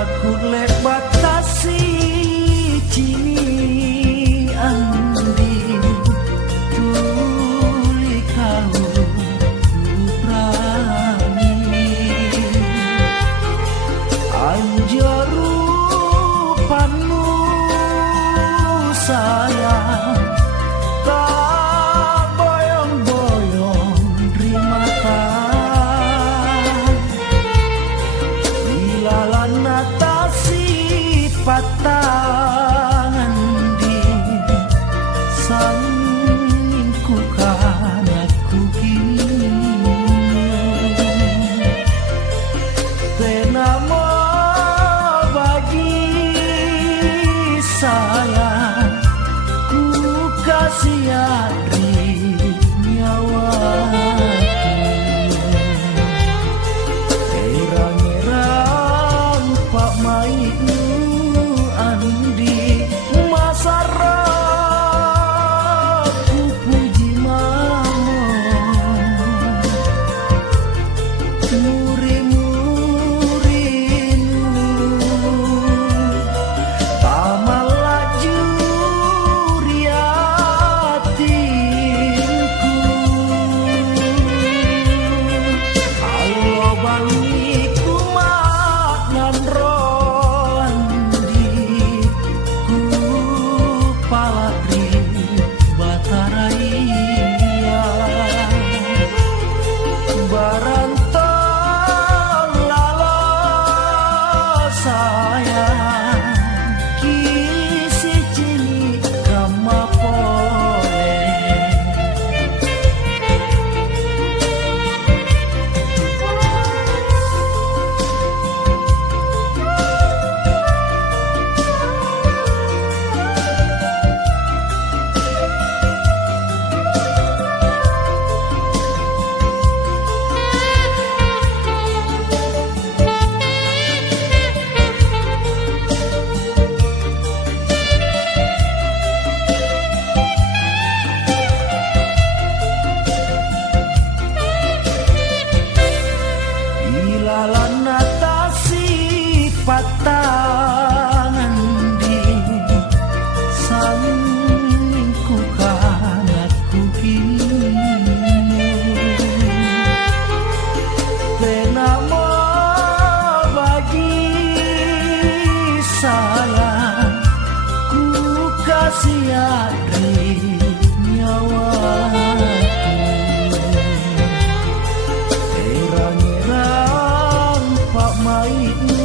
Aku lek batasi cini andi tuli kau berani anjaru panu sayang tak boyong-boyong rimata ilalana tasi patangan di sanginku kana ku kini tenamo bagi sayang ku kasih adri nyawaku erang-erang pak maiku andi masara ku puji mamo muri-murinu pamalaju riatinku kalau bangiku maknan rondi ku palatri bataraya barantong lala sayang kisi cini kama pole ilalana tasi patangan di sanginku kana ku kini tenamo bagi sayang ku kasih adri nyawaku erang-erang pak maiku